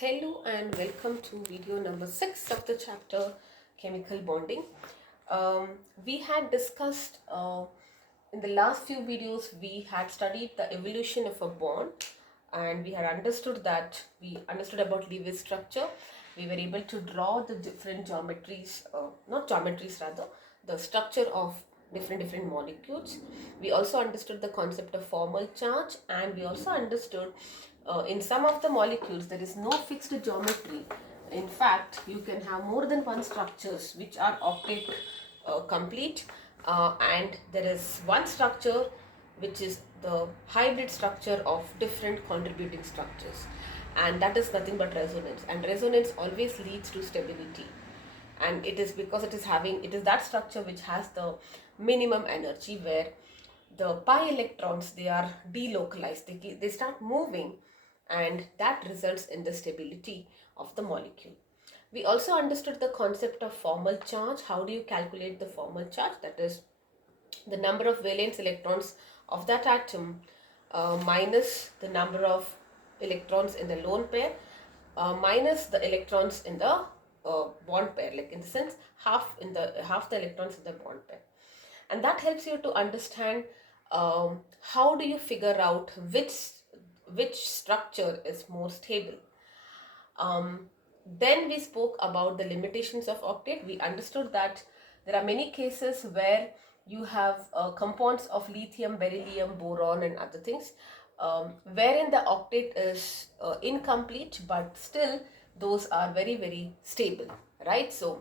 Hello and welcome to video number 6 of the chapter Chemical Bonding. We had discussed in the last few videos, we had studied the evolution of a bond, and we had understood about Lewis structure. We were able to draw the different geometries, not geometries rather, the structure of different molecules. We also understood the concept of formal charge, and we also understood in some of the molecules there is no fixed geometry. In fact, you can have more than one structures which are octet complete, and there is one structure which is the hybrid structure of different contributing structures, and that is nothing but resonance, and resonance always leads to stability. And it is because it is that structure which has the minimum energy, where the pi electrons, they are delocalized, they start moving, and that results in the stability of the molecule. We also understood the concept of formal charge. How do you calculate the formal charge? That is the number of valence electrons of that atom minus the number of electrons in the lone pair minus the electrons in the bond pair, like in the sense half the electrons in the bond pair. And that helps you to understand how do you figure out which structure is more stable. Then we spoke about the limitations of octet. We understood that there are many cases where you have compounds of lithium, beryllium, boron and other things, wherein the octet is incomplete, but still those are very stable, right? So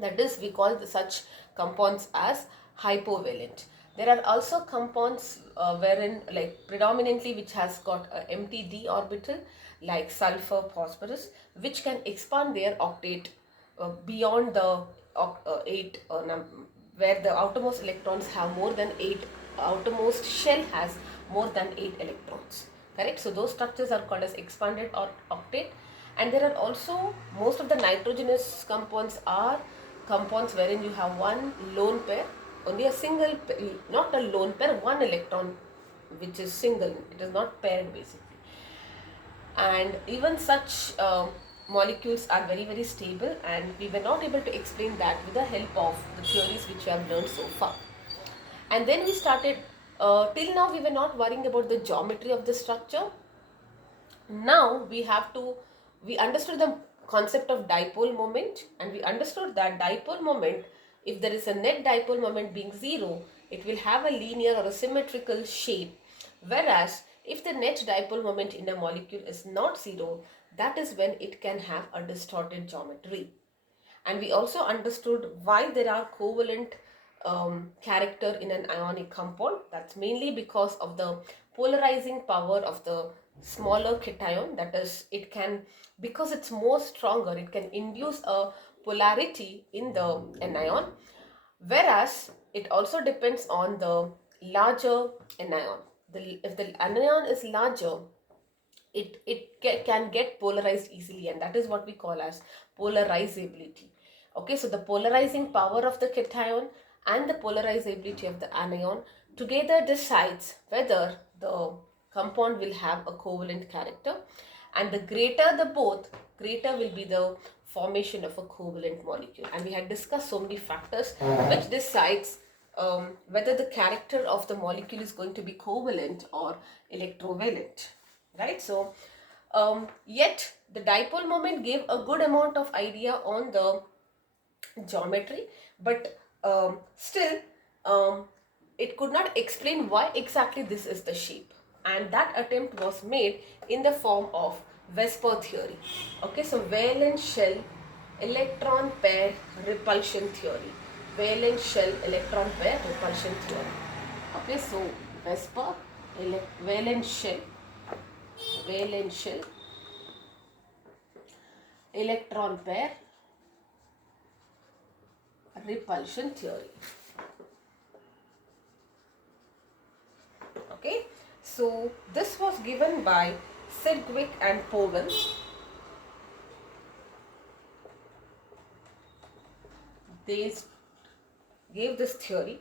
that is, we call such compounds as hypovalent. There are also compounds wherein, like predominantly, which has got a empty d orbital, like sulfur, phosphorus, which can expand their octet beyond the 8 where the outermost electrons have more than 8, outermost shell has more than 8 electrons, correct? So those structures are called as expanded or octet. And there are also, most of the nitrogenous compounds are compounds wherein you have one lone pair, only a single, not a lone pair, one electron which is single, it is not paired basically. And even such molecules are very stable, and we were not able to explain that with the help of the theories which we have learned so far. And then we started, till now we were not worrying about the geometry of the structure. Now we understood the concept of dipole moment, and we understood that dipole moment, if there is a net dipole moment being 0, it will have a linear or a symmetrical shape, whereas if the net dipole moment in a molecule is not 0, that is when it can have a distorted geometry. And we also understood why there are covalent character in an ionic compound. That's mainly because of the polarizing power of the smaller cation. That is, it can, because it's more stronger, it can induce a polarity in the anion, whereas it also depends on the larger anion. If the anion is larger, it can get polarized easily, and that is what we call as polarizability. Okay, so the polarizing power of the cation and the polarizability of the anion together decides whether the compound will have a covalent character, and the greater the both, greater will be the formation of a covalent molecule. And we had discussed so many factors which decides whether the character of the molecule is going to be covalent or electrovalent, right? So yet the dipole moment gave a good amount of idea on the geometry, but still it could not explain why exactly this is the shape, and that attempt was made in the form of VSEPR theory. Okay, so valence shell electron pair repulsion theory. Valence shell electron pair repulsion theory. Okay, so VSEPR valence shell electron pair repulsion theory. Okay, so this was given by Sidgwick and Powell. They gave this theory,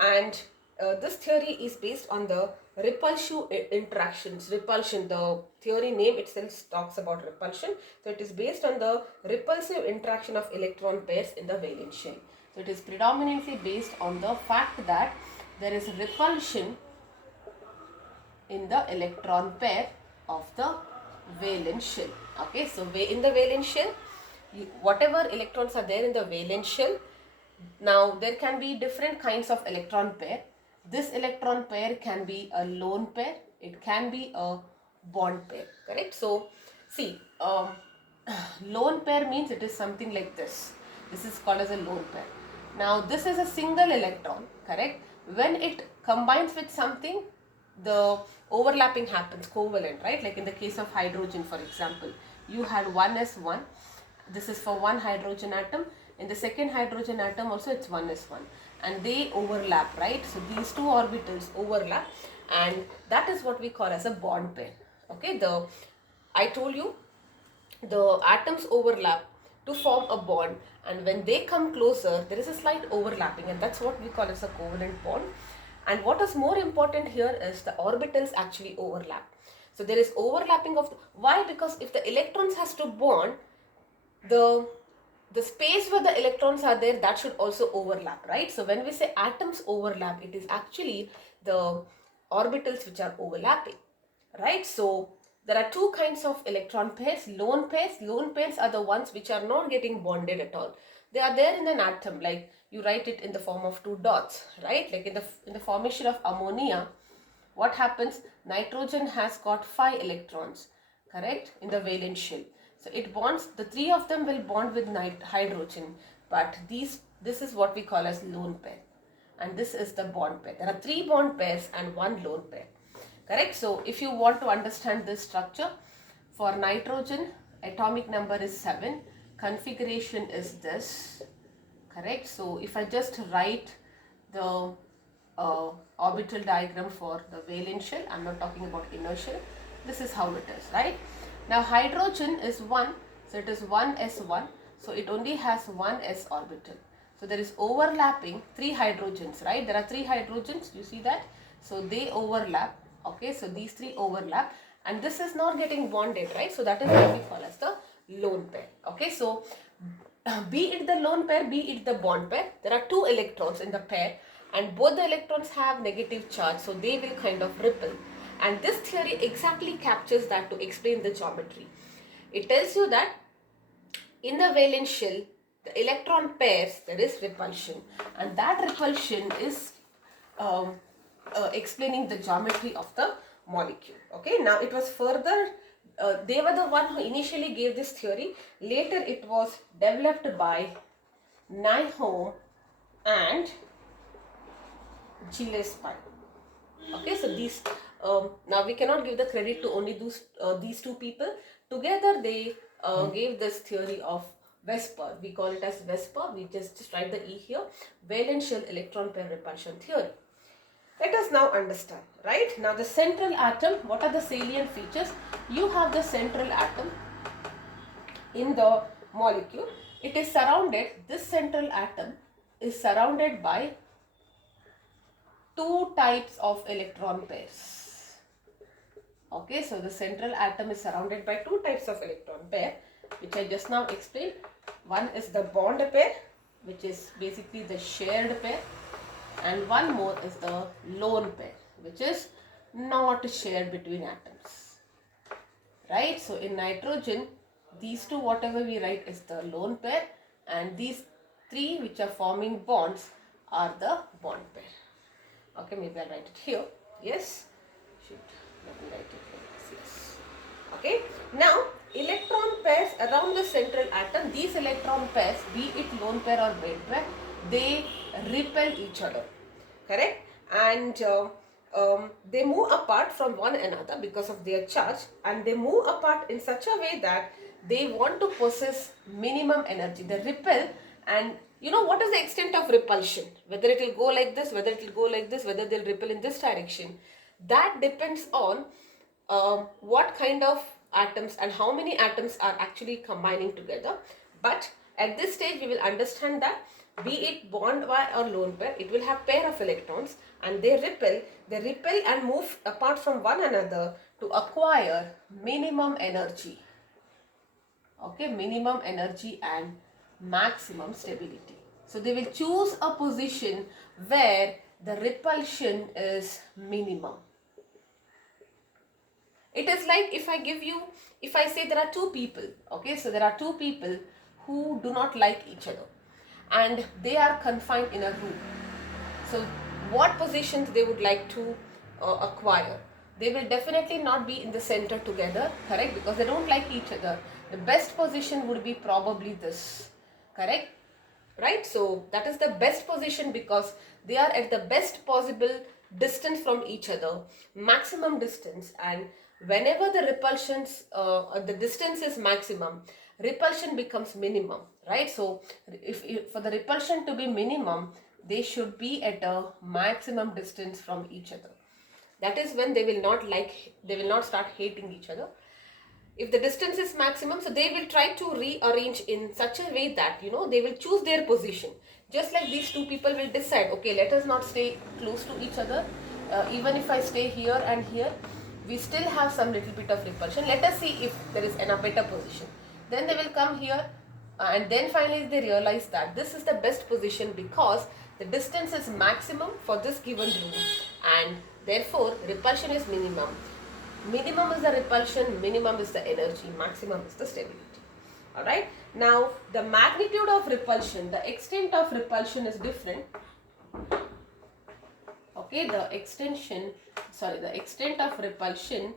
and this theory is based on the repulsive interactions. Repulsion, the theory name itself talks about repulsion. So it is based on the repulsive interaction of electron pairs in the valence shell. So it is predominantly based on the fact that there is repulsion in the electron pair of the valence shell. Okay, so in the valence shell, whatever electrons are there in the valence shell, now there can be different kinds of electron pair. This electron pair can be a lone pair, it can be a bond pair, correct? So see, lone pair means it is something like this. This is called as a lone pair. Now this is a single electron, correct? When it combines with something, the overlapping happens, covalent, right? Like in the case of hydrogen, for example, you had 1s1. This is for one hydrogen atom. In the second hydrogen atom also it's 1s1, and they overlap, right? So these two orbitals overlap, and that is what we call as a bond pair. Okay, I told you the atoms overlap to form a bond, and when they come closer there is a slight overlapping, and that's what we call as a covalent bond. And what is more important here is the orbitals actually overlap. So there is overlapping of why? Because if the electrons has to bond, the space where the electrons are there, that should also overlap, right? So when we say atoms overlap, it is actually the orbitals which are overlapping, right? So there are two kinds of electron pairs, lone pairs. Lone pairs are the ones which are not getting bonded at all. They are there in an atom, like you write it in the form of two dots, right? Like in the formation of ammonia, what happens? Nitrogen has got 5 electrons, correct, in the valence shell. So it bonds, the 3 of them will bond with hydrogen, but this is what we call as lone pair, and this is the bond pair. There are 3 bond pairs and 1 lone pair, correct? So if you want to understand this structure, for nitrogen, atomic number is 7, configuration is this, correct? So if I just write the orbital diagram for the valence shell, I'm not talking about inner shell, this is how it is, right? Now hydrogen is 1, so it is 1s1, so it only has 1 s orbital. So there is overlapping 3 hydrogens, right? There are 3 hydrogens, you see that? So they overlap, okay? So these 3 overlap, and this is not getting bonded, right? So that is what we call as the lone pair, okay? So be it the lone pair, be it the bond pair, there are 2 electrons in the pair, and both the electrons have negative charge, so they will kind of repel. And this theory exactly captures that to explain the geometry. It tells you that in the valence shell, the electron pairs, there is repulsion, and that repulsion is explaining the geometry of the molecule. Okay, now it was further, they were the one who initially gave this theory. Later it was developed by Nyholm and Gillespie. Okay, so these now we cannot give the credit to only these 2 people. Together they gave this theory of VSEPR. We call it as VSEPR. We just write the E here. Valence shell electron pair repulsion theory. Let us now understand, right? Now the central atom, what are the salient features? You have the central atom in the molecule. It is surrounded, this central atom is surrounded by 2 types of electron pairs. Okay, so the central atom is surrounded by 2 types of electron pair, which I just now explained. One is the bond pair, which is basically the shared pair, and one more is the lone pair, which is not shared between atoms, right? So in nitrogen, these 2, whatever we write, is the lone pair, and these 3 which are forming bonds are the bond pair. Okay, maybe I'll write it here. Yes, let me write it like this. Yes. Okay, now electron pairs around the central atom, these electron pairs, be it lone pair or bond pair, they repel each other, correct? And they move apart from one another because of their charge, and they move apart in such a way that they want to possess minimum energy. They repel, and you know what is the extent of repulsion? Whether it will go like this, whether it will go like this, whether they'll repel in this direction. That depends on what kind of atoms and how many atoms are actually combining together. But at this stage, we will understand that be it bond wire or lone pair, it will have pair of electrons and they repel and move apart from one another to acquire minimum energy. Okay, minimum energy and maximum stability. So they will choose a position where the repulsion is minimum. It is like if I say there are two people, okay, so there are two people who do not like each other and they are confined in a room. So what positions they would like to acquire? They will definitely not be in the center together, correct? Because they don't like each other. The best position would be probably this, correct? Right? So that is the best position because they are at the best possible distance from each other, maximum distance, and whenever the the distance is maximum, repulsion becomes minimum, right? So if for the repulsion to be minimum, they should be at a maximum distance from each other. That is when they will not start hating each other. If the distance is maximum, so they will try to rearrange in such a way that they will choose their position. Just like these two people will decide, okay, let us not stay close to each other. Even if I stay here and here, we still have some little bit of repulsion. Let us see if there is a better position. Then they will come here, and then finally they realize that this is the best position because the distance is maximum for this given room and therefore repulsion is minimum. Minimum is the repulsion, minimum is the energy, maximum is the stability. Alright. Now the magnitude of repulsion, the extent of repulsion is different. Okay, the extent of repulsion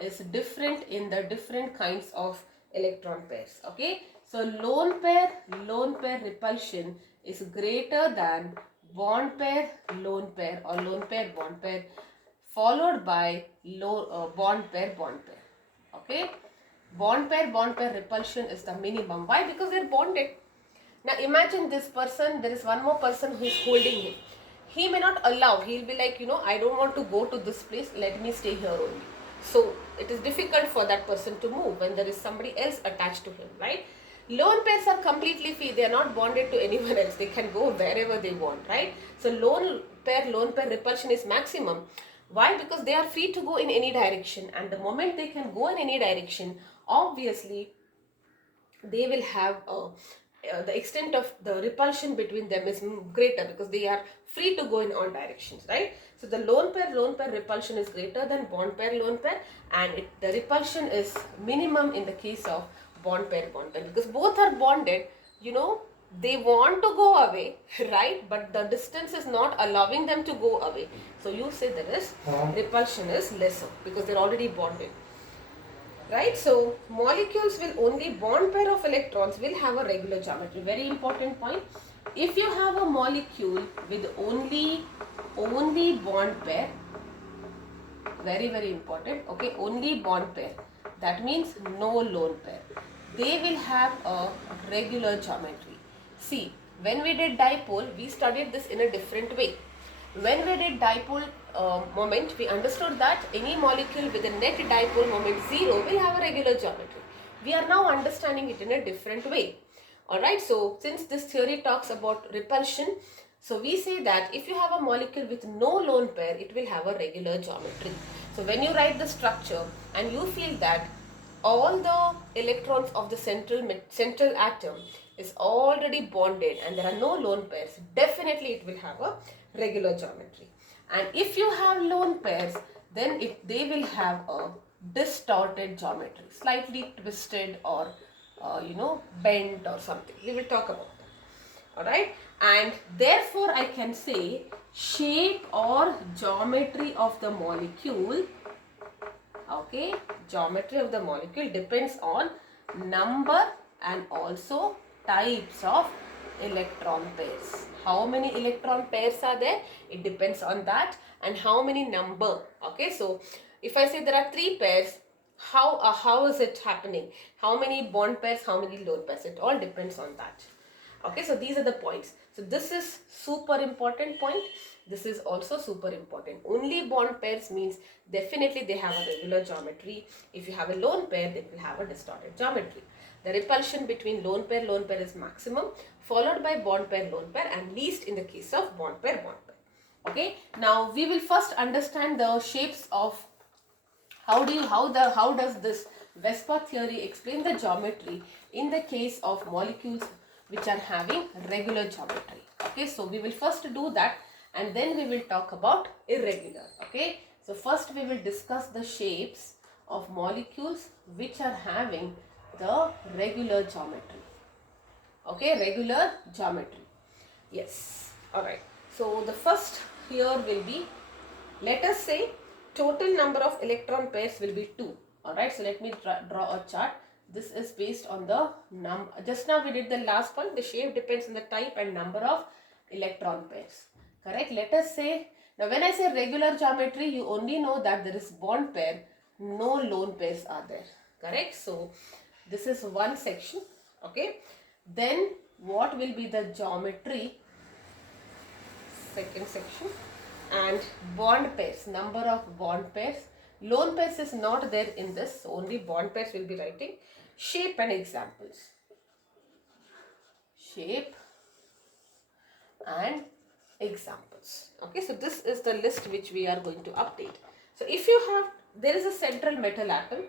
is different in the different kinds of electron pairs. Okay, so lone pair repulsion is greater than bond pair lone pair or lone pair bond pair, followed by bond pair. Okay, bond pair repulsion is the minimum. Why? Because they're bonded. Now imagine this person, there is one more person who is holding him. He may not allow, he'll be like, I don't want to go to this place, let me stay here only. So it is difficult for that person to move when there is somebody else attached to him, right? Lone pairs are completely free, they are not bonded to anyone else, they can go wherever they want, right? So lone pair repulsion is maximum. Why? Because they are free to go in any direction, and the moment they can go in any direction, obviously they will have the extent of the repulsion between them is greater because they are free to go in all directions, right? So the lone pair repulsion is greater than bond pair lone pair, and the repulsion is minimum in the case of bond pair because both are bonded. They want to go away, right? But the distance is not allowing them to go away. So you say there is repulsion is lesser because they're already bonded. Right, so molecules will only bond pair of electrons will have a regular geometry. Very important point. If you have a molecule with only bond pair, very important. Okay, only bond pair. That means no lone pair. They will have a regular geometry. See, when we did dipole, we studied this in a different way. When we did dipole moment, we understood that any molecule with a net dipole moment 0 will have a regular geometry. We are now understanding it in a different way. Alright, so since this theory talks about repulsion, so we say that if you have a molecule with no lone pair, it will have a regular geometry. So when you write the structure and you feel that all the electrons of the central atom is already bonded and there are no lone pairs, definitely it will have a regular geometry. And if you have lone pairs, then they will have a distorted geometry, slightly twisted or bent or something. We will talk about that. Alright, and therefore I can say shape or geometry of the molecule, okay, geometry of the molecule depends on number and also types of electron pairs. How many electron pairs are there? It depends on that, and how many number. Okay, so if I say there are 3 pairs, how is it happening? How many bond pairs, how many lone pairs? It all depends on that. Okay, so these are the points. So this is super important point This is also super important. Only bond pairs means definitely they have a regular geometry. If you have a lone pair, they will have a distorted geometry. The repulsion between lone pair is maximum, followed by bond pair, lone pair, and least in the case of bond pair, bond pair. Okay. Now we will first understand the shapes of how does this VSEPR theory explain the geometry in the case of molecules which are having regular geometry. Okay, so we will first do that and then we will talk about irregular. Okay, so first we will discuss the shapes of molecules which are having the regular geometry. Okay, regular geometry. Yes, alright. So the first here will be, let us say total number of electron pairs will be 2. Alright, so let me draw a chart. This is based on the number. Just now we did the last point. The shape depends on the type and number of electron pairs. Correct? Let us say, now when I say regular geometry, you only know that there is bond pair, no lone pairs are there. Correct? So this is one section. Okay. Then what will be the geometry? Second section. And bond pairs, number of bond pairs. Lone pairs is not there in this, so only bond pairs will be writing. Shape and examples. Shape and examples. Okay, so this is the list which we are going to update. So if you have, there is a central metal atom,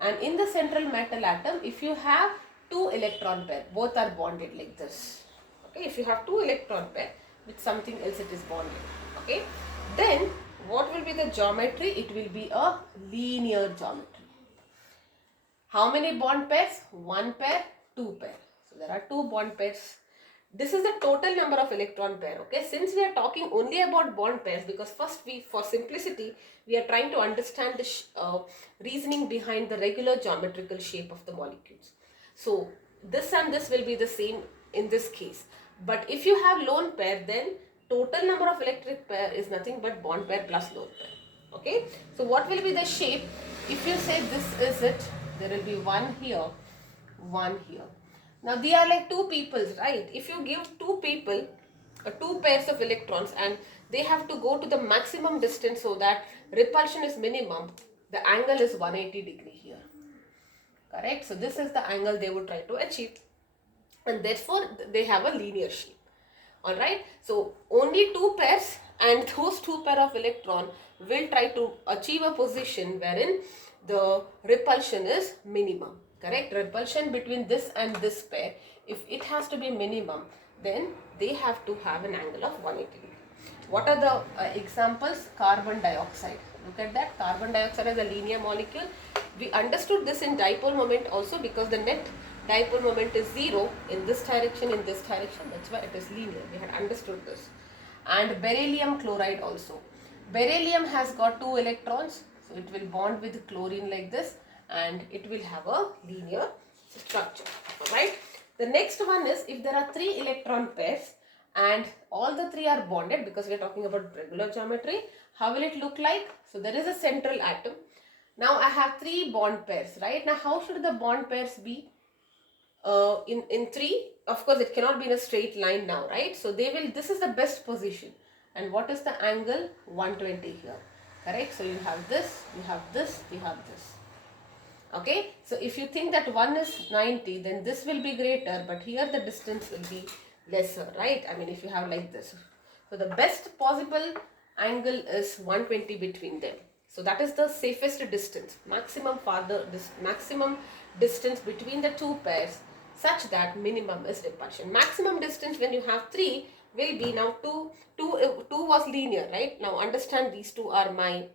and in the central metal atom, if you have 2 electron pair, both are bonded like this. Okay, if you have 2 electron pair, with something else it is bonded. Okay, then what will be the geometry? It will be a linear geometry. How many bond pairs? 1 pair, 2 pair. So there are 2 bond pairs. This is the total number of electron pair. Okay, since we are talking only about bond pairs, because first for simplicity, we are trying to understand the reasoning behind the regular geometrical shape of the molecules. So this and this will be the same in this case. But if you have lone pair, then total number of electric pair is nothing but bond pair plus lone pair. Okay. So what will be the shape? If you say this is it, there will be one here, one here. Now they are like 2 people, right? If you give 2 people 2 pairs of electrons and they have to go to the maximum distance so that repulsion is minimum, the angle is 180 degree here. Correct? So this is the angle they would try to achieve, and therefore they have a linear shape. Alright, so only 2 pairs, and those 2 pair of electron will try to achieve a position wherein the repulsion is minimum. Correct? Repulsion between this and this pair, if it has to be minimum, then they have to have an angle of 180 degree. What are the examples? Carbon dioxide. Look at that. Carbon dioxide is a linear molecule. We understood this in dipole moment also, because the net dipole moment is 0 in this direction, in this direction. That's why it is linear. We had understood this. And beryllium chloride also. Beryllium has got 2 electrons, so it will bond with chlorine like this, and it will have a linear structure. Alright. The next one is, if there are 3 electron pairs and all the 3 are bonded, because we are talking about regular geometry, how will it look like? So there is a central atom. Now I have 3 bond pairs, right? Now how should the bond pairs be? In 3, of course it cannot be in a straight line now, right? So they will, this is the best position. And what is the angle? 120 here. Correct? So you have this, you have this, you have this. Okay, so if you think that one is 90, then this will be greater, but here the distance will be lesser, right? I mean, if you have like this. So the best possible angle is 120 between them. So that is the safest distance, maximum distance between the 2 pairs, such that minimum is repulsion. Maximum distance when you have 3 will be, now 2 was linear, right? Now understand, these two are my,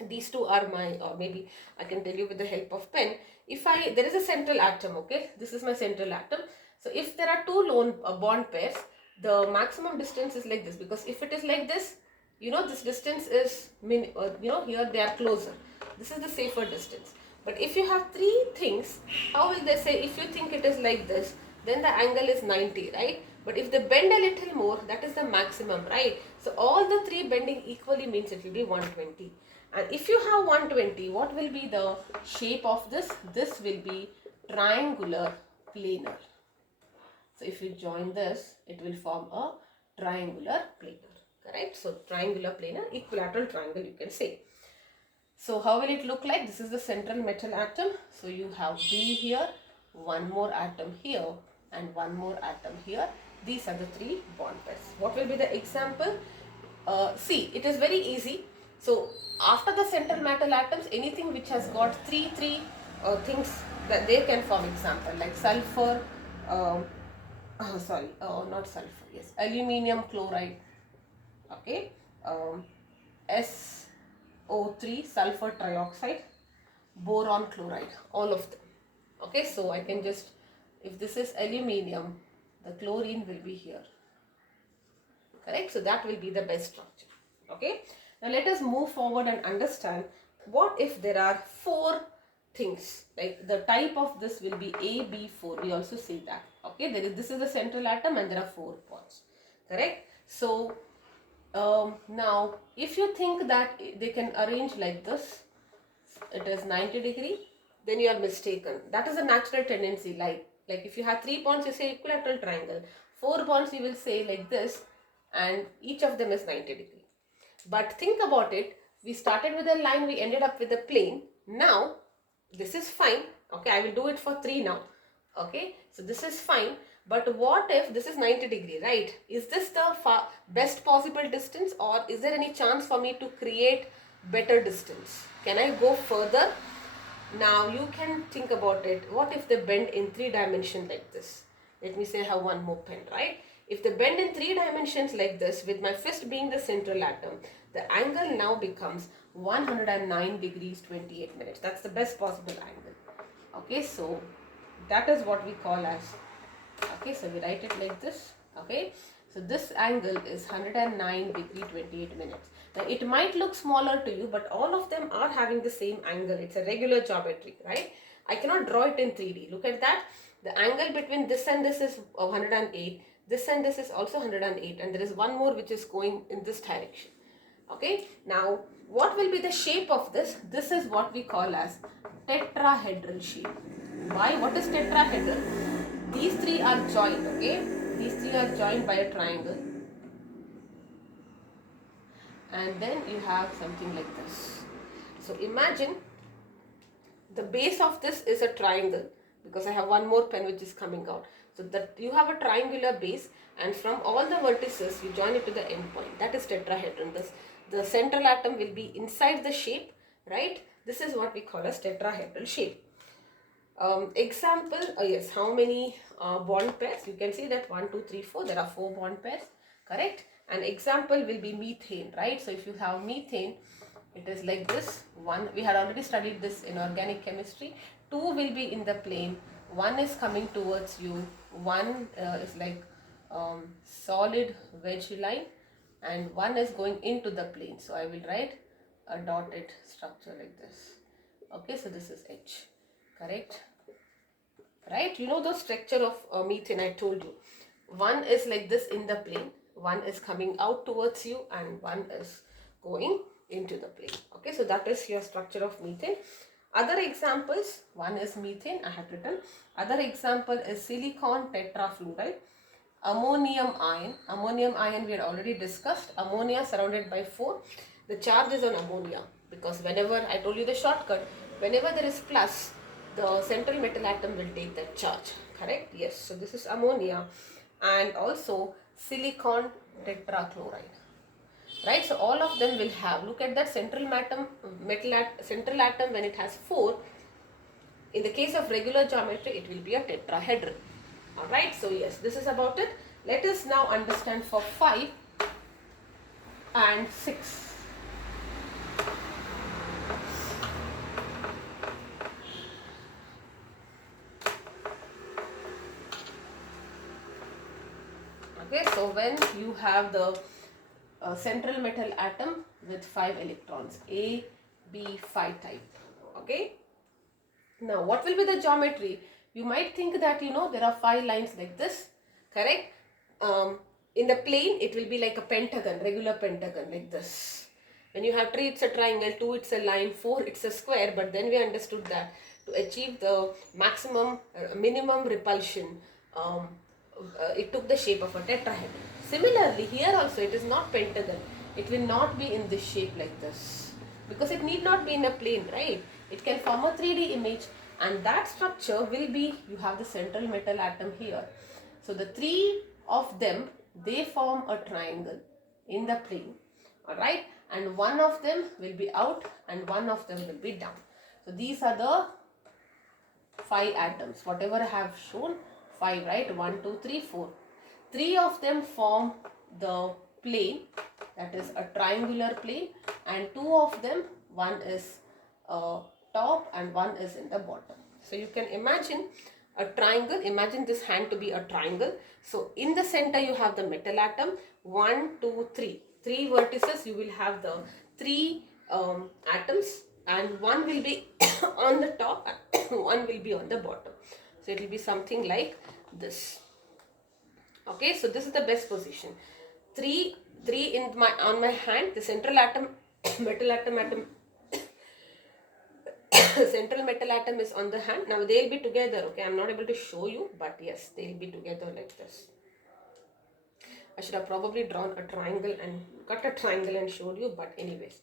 or maybe I can tell you with the help of pen. If there is a central atom, okay, this is my central atom. So if there are 2 lone bond pairs, the maximum distance is like this, because if it is like this, you know, this distance is here they are closer. This is the safer distance. But if you have 3 things, how will they say, if you think it is like this, then the angle is 90, right? But if they bend a little more, that is the maximum, right? So all the 3 bending equally means it will be 120. And if you have 120, what will be the shape of this? This will be triangular planar. So if you join this, it will form a triangular planar. correct? So triangular planar equilateral triangle, you can say. So how will it look like? This is the central metal atom. So you have B here, one more atom here, and one more atom here. These are the three bond pairs. What will be the example? See, it is very easy. So after the central metal atoms, anything which has got three things, that they can form example, like sulfur, not sulfur, yes, aluminium chloride, okay, SO3, sulfur trioxide, boron chloride, all of them. Okay, so I can just, if this is aluminium, the chlorine will be here, correct? So that will be the best structure. Okay, now let us move forward and understand what if there are four things, like the type of this will be AB4. We also say that. Okay, this is the central atom and there are 4 bonds, correct? So now if you think that they can arrange like this, it is 90 degree, then you are mistaken. That is a natural tendency. Like if you have 3 bonds, you say equilateral triangle. 4 bonds, you will say like this, and each of them is 90 degree. But think about it. We started with a line, we ended up with a plane. Now this is fine. Okay, I will do it for 3 now. Okay, so this is fine. But what if this is 90 degree, right? Is this the best possible distance, or is there any chance for me to create better distance? Can I go further? Now you can think about it. What if they bend in 3 dimensions like this? Let me say I have one more pen, right? If they bend in 3 dimensions like this, with my fist being the central atom, the angle now becomes 109 degrees 28 minutes. That's the best possible angle. Okay, so that is what we call as, okay, so we write it like this. Okay, so this angle is 109 degree 28 minutes. Now it might look smaller to you, but all of them are having the same angle. It's a regular geometry, right? I cannot draw it in 3D. Look at that. The angle between this and this is 108. This and this is also 108, and there is one more which is going in this direction. Okay, now what will be the shape of this? This is what we call as tetrahedral shape. Why? What is tetrahedral? These 3 are joined, okay? These 3 are joined by a triangle. And then you have something like this. So imagine the base of this is a triangle, because I have one more pen which is coming out. So that you have a triangular base, and from all the vertices you join it to the end point. That is tetrahedron. The central atom will be inside the shape, right? This is what we call as tetrahedral shape. Example, yes, how many bond pairs? You can see that 1, 2, 3, 4. There are 4 bond pairs, correct? An example will be methane, right? So if you have methane, it is like this. 1, we had already studied this in organic chemistry. 2 will be in the plane. 1 is coming towards you. 1 is like solid wedge line, and 1 is going into the plane. So I will write a dotted structure like this. Okay, so this is H, correct? Right? You know the structure of methane I told you. 1 is like this in the plane. 1 is coming out towards you, and 1 is going into the plane. Okay, so that is your structure of methane. Other examples, one is methane, I have written. Other example is silicon tetrafluoride, ammonium ion. Ammonium ion we had already discussed. Ammonia surrounded by 4. The charge is on ammonia, because whenever, I told you the shortcut, whenever there is plus, the central metal atom will take that charge, correct? Yes, so this is ammonia, and also silicon tetrachloride. Right, so all of them will have, look at that central atom when it has 4. In the case of regular geometry, it will be a tetrahedron. Alright, so yes, this is about it. Let us now understand for 5 and 6. Okay, so when you have the central metal atom with 5 electrons, A, B, 5 type. Okay. Now, what will be the geometry? You might think that, there are 5 lines like this, correct? In the plane, it will be like a pentagon, regular pentagon like this. When you have 3, it's a triangle, 2, it's a line, 4, it's a square. But then we understood that to achieve the minimum repulsion, it took the shape of a tetrahedron. Similarly, here also it is not pentagon. It will not be in this shape like this, because it need not be in a plane, right? It can form a 3D image, and that structure will be, you have the central metal atom here. So the three of them, they form a triangle in the plane, alright, and one of them will be out and one of them will be down. So these are the 5 atoms, whatever I have shown, 5, right? 1, 2, 3, 4. 3 of them form the plane, that is a triangular plane, and 2 of them, one is top and one is in the bottom. So you can imagine a triangle, imagine this hand to be a triangle. So in the center you have the metal atom, 1, 2, 3. 3 vertices, you will have the 3 atoms, and one will be on the top and one will be on the bottom. So it will be something like this. Okay, so this is the best position. 3 in my on my hand, the central atom, metal atom central metal atom is on the hand. Now they'll be together. Okay, I'm not able to show you, but yes, they'll be together like this. I should have probably drawn a triangle and cut a triangle and showed you, but anyways,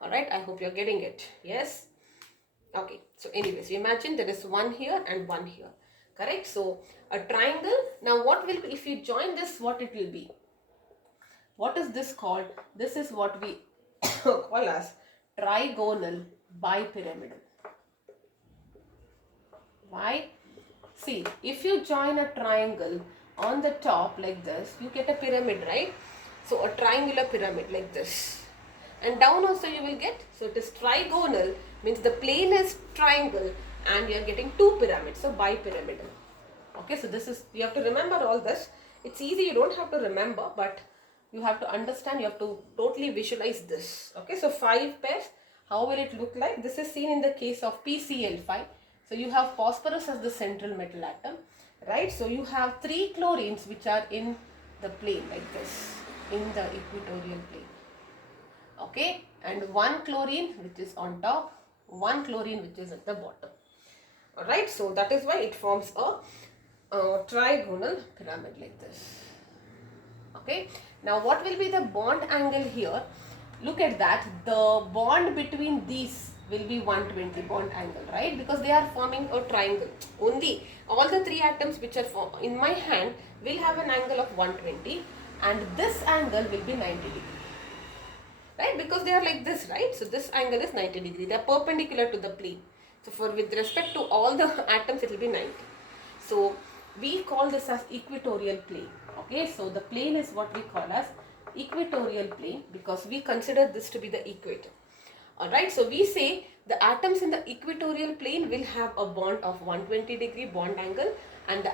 all right, I hope you're getting it. Yes. Okay, so anyways, we imagine there is one here and one here, correct? So a triangle. Now what will be, if you join this, what it will be? What is this called? This is what we call as trigonal bipyramidal. Why? See, if you join a triangle on the top like this, you get a pyramid, right? So a triangular pyramid like this. And down also you will get, so it is trigonal, means the plane is triangle and you are getting 2 pyramids, so bipyramidal. Okay, so this is, you have to remember all this. It's easy, you don't have to remember, but you have to understand, you have to totally visualize this. Okay, so 5 pairs, how will it look like? This is seen in the case of PCl5. So you have phosphorus as the central metal atom, right? So you have 3 chlorines which are in the plane like this, in the equatorial plane. Okay, and 1 chlorine which is on top, 1 chlorine which is at the bottom. Alright, so that is why it forms a trigonal pyramid like this. Okay, now what will be the bond angle here? Look at that, the bond between these will be 120 bond angle, right? Because they are forming a triangle. Only all the 3 atoms which are in my hand will have an angle of 120, and this angle will be 90 degree. Right, because they are like this, right? So this angle is 90 degree. They are perpendicular to the plane. So for with respect to all the atoms, it will be 90. So we call this as equatorial plane. Okay, so the plane is what we call as equatorial plane because we consider this to be the equator. Alright, so we say the atoms in the equatorial plane will have a bond of 120 degree bond angle, and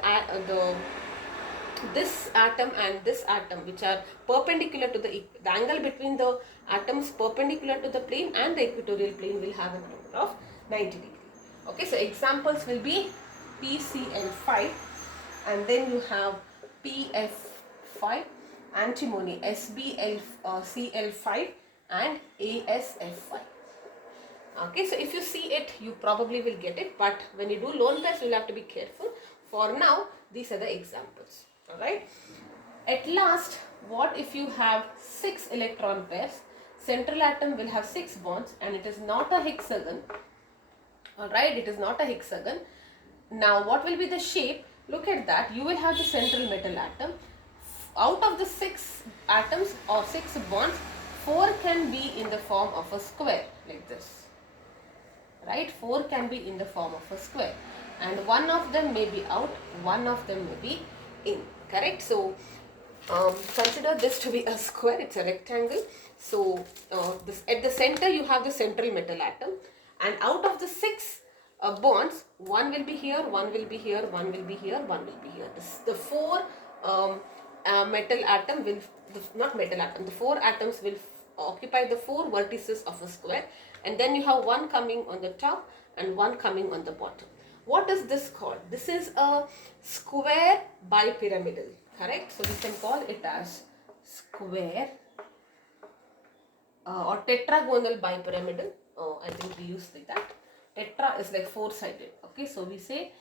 this atom and this atom which are perpendicular to the angle between the atoms perpendicular to the plane and the equatorial plane will have an angle of 90 degree. Okay, so examples will be PCl5, and then you have PF5, antimony SbCl5 and AsF5. Okay, so if you see it, you probably will get it, but when you do lone pairs, you will have to be careful. For now, these are the examples. Alright. At last, what if you have 6 electron pairs? Central atom will have 6 bonds and it is not a hexagon. Alright, it is not a hexagon. Now, what will be the shape? Look at that. You will have the central metal atom. Out of the 6 atoms or 6 bonds, 4 can be in the form of a square like this. Right? 4 can be in the form of a square. And one of them may be out, one of them may be in. Correct? So consider this to be a square. It's a rectangle. So at the center you have the central metal atom, and out of the 6 bonds, one will be here, one will be here, one will be here, one will be here. The 4 metal atom will, the 4 atoms will occupy the 4 vertices of a square, and then you have one coming on the top and one coming on the bottom. What is this called? This is a square bipyramidal, correct? So we can call it as square or tetragonal bipyramidal. I think we use like that. Tetra is like 4-sided. Okay, so we say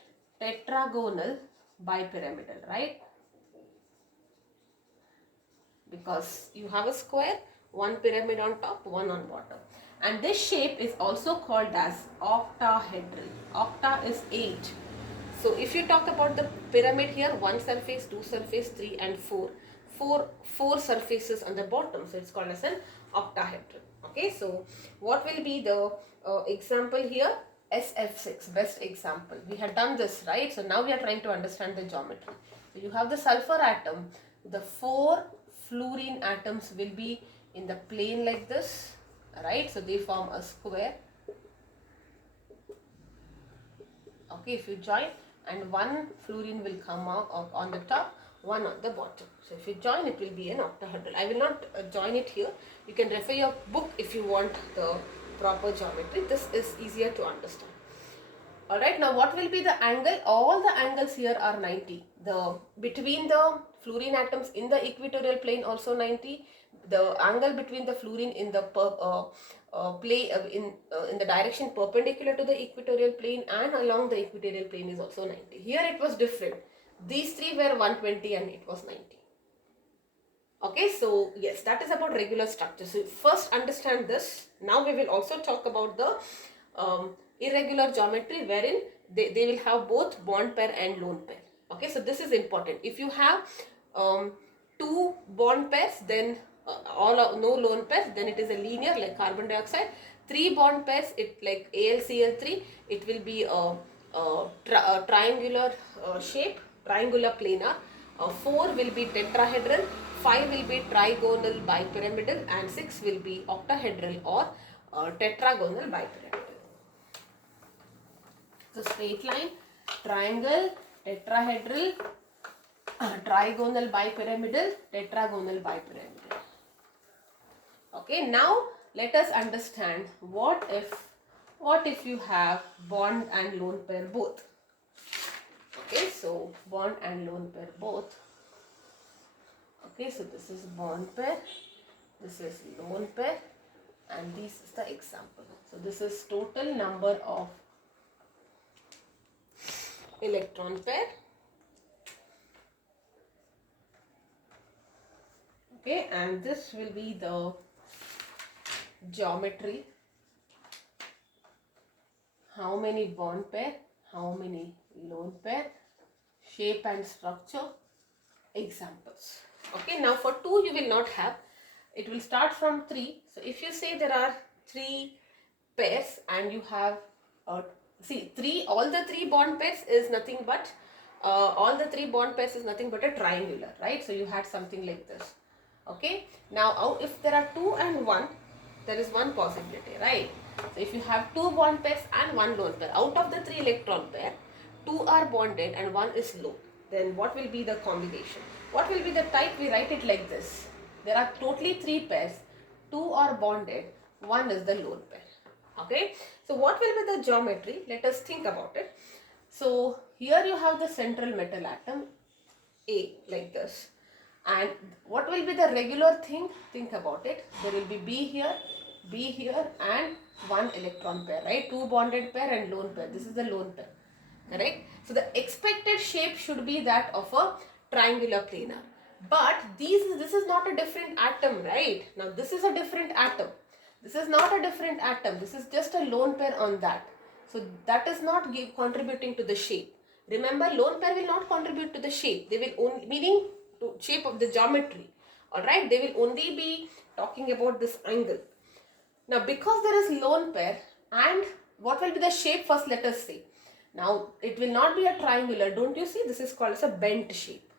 tetragonal bipyramidal, right? because you have a square, one pyramid on top, one on bottom. And this shape is also called as octahedral. Octa is 8. So if you talk about the pyramid here, one surface, two surface, three and four. Four surfaces on the bottom. So it's called as an octahedral. Okay, so what will be the example here? SF6, best example. We had done this, right? So now we are trying to understand the geometry. So you have the sulfur atom. The 4 fluorine atoms will be in the plane like this, right? So they form a square. Okay, if you join, and one fluorine will come out on the top, one on the bottom. So if you join, it will be an octahedral. I will not join it here. You can refer your book if you want the proper geometry. This is easier to understand. Alright, now what will be the angle? All the angles here are 90. Between the fluorine atoms in the equatorial plane also 90. The angle between the fluorine in the in the direction perpendicular to the equatorial plane and along the equatorial plane is also 90. Here it was different. These three were 120 and it was 90. Okay, so yes, that is about regular structure. So first understand this. Now we will also talk about the irregular geometry wherein they will have both bond pair and lone pair. Okay, so this is important. If you have 2 bond pairs, then no lone pairs, then it is a linear like carbon dioxide. 3 bond pairs, it like AlCl3, it will be a triangular shape, triangular planar. 4 will be tetrahedral, 5 will be trigonal bipyramidal, and 6 will be octahedral or tetragonal bipyramidal. So straight line, triangle, tetrahedral, trigonal bipyramidal, tetragonal bipyramidal. Okay, now let us understand what if you have bond and lone pair both. Okay, so bond and lone pair both. Okay, so this is bond pair, this is lone pair, and this is the example. So this is total number of electron pair. Okay, and this will be the geometry. How many bond pair, how many lone pair, shape and structure, examples. Okay, now for 2 you will not have, it will start from 3. So if you say there are 3 pairs and you have all the 3 bond pairs is nothing but a triangular, right? So you had something like this. Okay, now if there are 2 and 1, there is one possibility, right? So if you have 2 bond pairs and 1 lone pair, out of the 3 electron pair, 2 are bonded and 1 is lone. Then what will be the combination? What will be the type? We write it like this. There are totally 3 pairs, 2 are bonded, 1 is the lone pair. Okay, so what will be the geometry? Let us think about it. So here you have the central metal atom A like this, and what will be the regular thing? Think about it. There will be B here and 1 electron pair, right? 2 bonded pair and lone pair. This is the lone pair, correct? So the expected shape should be that of a triangular planar. But this is not a different atom, right? Now this is a different atom. This is not a different atom. This is just a lone pair on that. So that is not contributing to the shape. Remember, lone pair will not contribute to the shape. They will only, meaning to shape of the geometry. Alright, they will only be talking about this angle. Now because there is lone pair, and what will be the shape first, let us see. Now it will not be a triangular. Don't you see? This is called as a bent shape.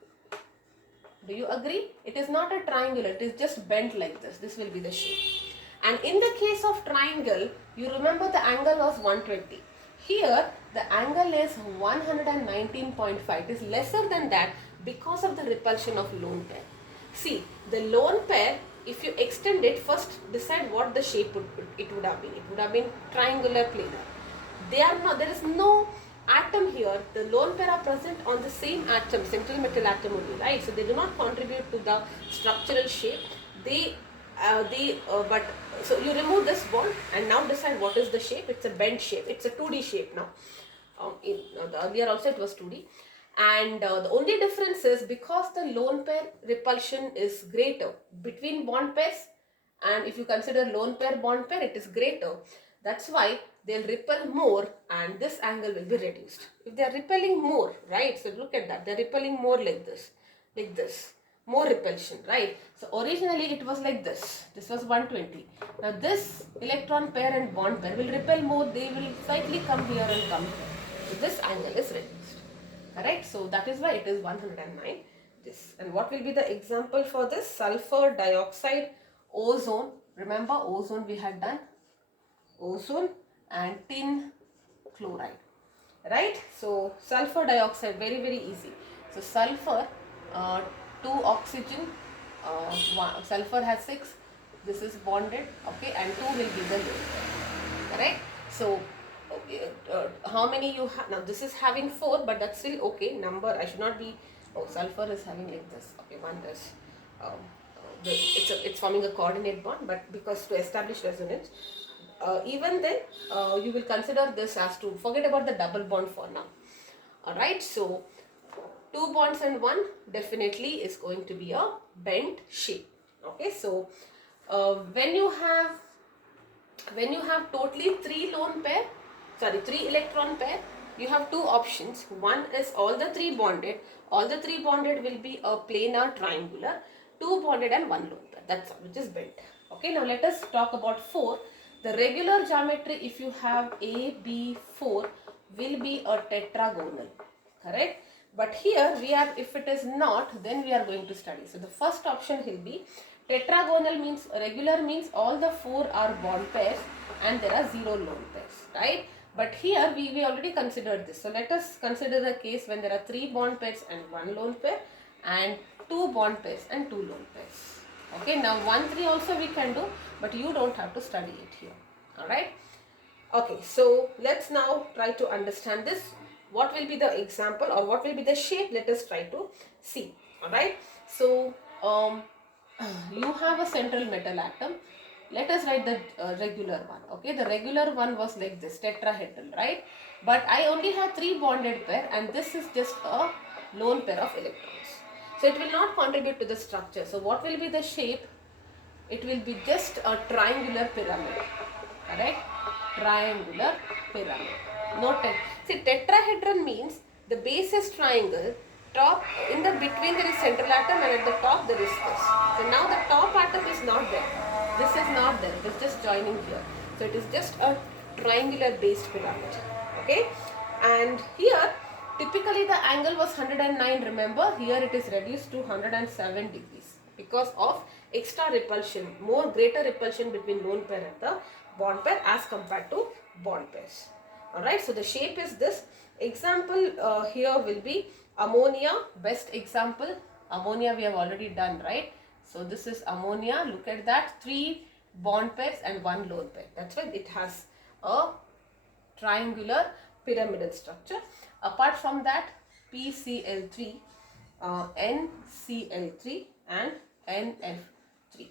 Do you agree? It is not a triangular. It is just bent like this. This will be the shape. And in the case of triangle, you remember the angle was 120. Here the angle is 119.5. It is lesser than that because of the repulsion of lone pair. See, the lone pair, if you extend it, first decide what the shape it would have been. It would have been triangular planar. There is no atom here. The lone pair are present on the same atom, central metal atom only, right? So they do not contribute to the structural shape. So you remove this bond and now decide what is the shape. It's a bent shape. It's a 2D shape now. Earlier also it was 2D. And the only difference is because the lone pair repulsion is greater between bond pairs, and if you consider lone pair bond pair, it is greater. That's why they'll repel more and this angle will be reduced. If they are repelling more, right? So look at that, they're repelling more like this, more repulsion, right? So originally it was like this was 120. Now this electron pair and bond pair will repel more, they will slightly come here and come here. So this angle is reduced. Correct? So that is why it is 109 this. And what will be the example for this? Sulfur dioxide, ozone. Remember ozone we had done? Ozone and tin chloride. Right? So sulfur dioxide, very very easy. So sulfur, 2 oxygen, sulfur has 6. This is bonded, okay, and 2 will be the lone pair. Correct? So how many you have now? This is having 4, but that's still okay number. I should not be, oh, sulfur is having like this, okay, one this, it's forming a coordinate bond, but because to establish resonance, even then you will consider this as to forget about the double bond for now. Alright, so 2 bonds and 1 definitely is going to be a bent shape. Okay, so when you have totally 3 electron pair, you have 2 options. One is all the 3 bonded. All the 3 bonded will be a planar triangular, 2 bonded and 1 lone pair. That's all, which is bent. Okay, now let us talk about 4. The regular geometry, if you have AB4, will be a tetragonal. Correct? But here we have, if it is not, then we are going to study. So the first option will be tetragonal, means regular means all the 4 are bond pairs and there are 0 lone pairs, right? But here we already considered this. So let us consider the case when there are 3 bond pairs and 1 lone pair, and 2 bond pairs and 2 lone pairs. Okay, now 1, 3 also we can do, but you don't have to study it here. Alright. Okay, so let's now try to understand this. What will be the example or what will be the shape? Let us try to see. Alright. So you have a central metal atom. Let us write the regular one. Okay, the regular one was like this, tetrahedral, right? But I only have 3 bonded pair and this is just a lone pair of electrons. So it will not contribute to the structure. So what will be the shape? It will be just a triangular pyramid. Correct? Triangular pyramid. Note it. See, tetrahedron means the base is triangle, top, in the between there is central atom, and at the top there is this. So now the top atom is not there. This is not there. It is just joining here. So it is just a triangular based pyramid. Okay? And here typically the angle was 109. Remember, here it is reduced to 107 degrees because of extra repulsion, greater repulsion between lone pair and the bond pair as compared to bond pairs. Alright, so the shape is this. Example here will be ammonia. Best example, ammonia we have already done, right? So this is ammonia. Look at that, 3 bond pairs and 1 lone pair. That's why it has a triangular pyramidal structure. Apart from that, PCl3, NCl3 and NF3.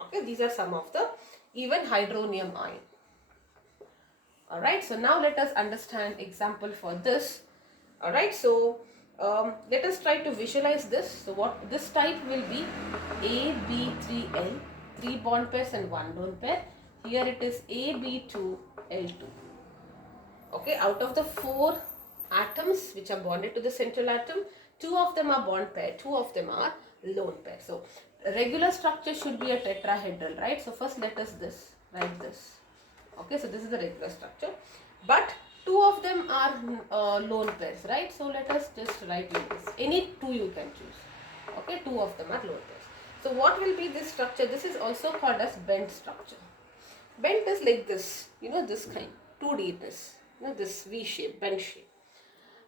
Okay, these are some of the even hydronium ion. Alright, so now let us understand example for this. Alright, so let us try to visualize this. So what this type will be AB3L, 3 bond pairs and 1 lone pair. Here it is AB2L2. Okay, out of the 4 atoms which are bonded to the central atom, 2 of them are bond pair, 2 of them are lone pair. So regular structure should be a tetrahedral, right? So first let us write this. Okay, so this is the regular structure, but 2 of them are lone pairs, right? So let us just write like this. Any 2 you can choose. Okay, 2 of them are lone pairs. So what will be this structure? This is also called as bent structure. Bent is like this, you know, this kind, 2D it is, you know, this V shape, bent shape.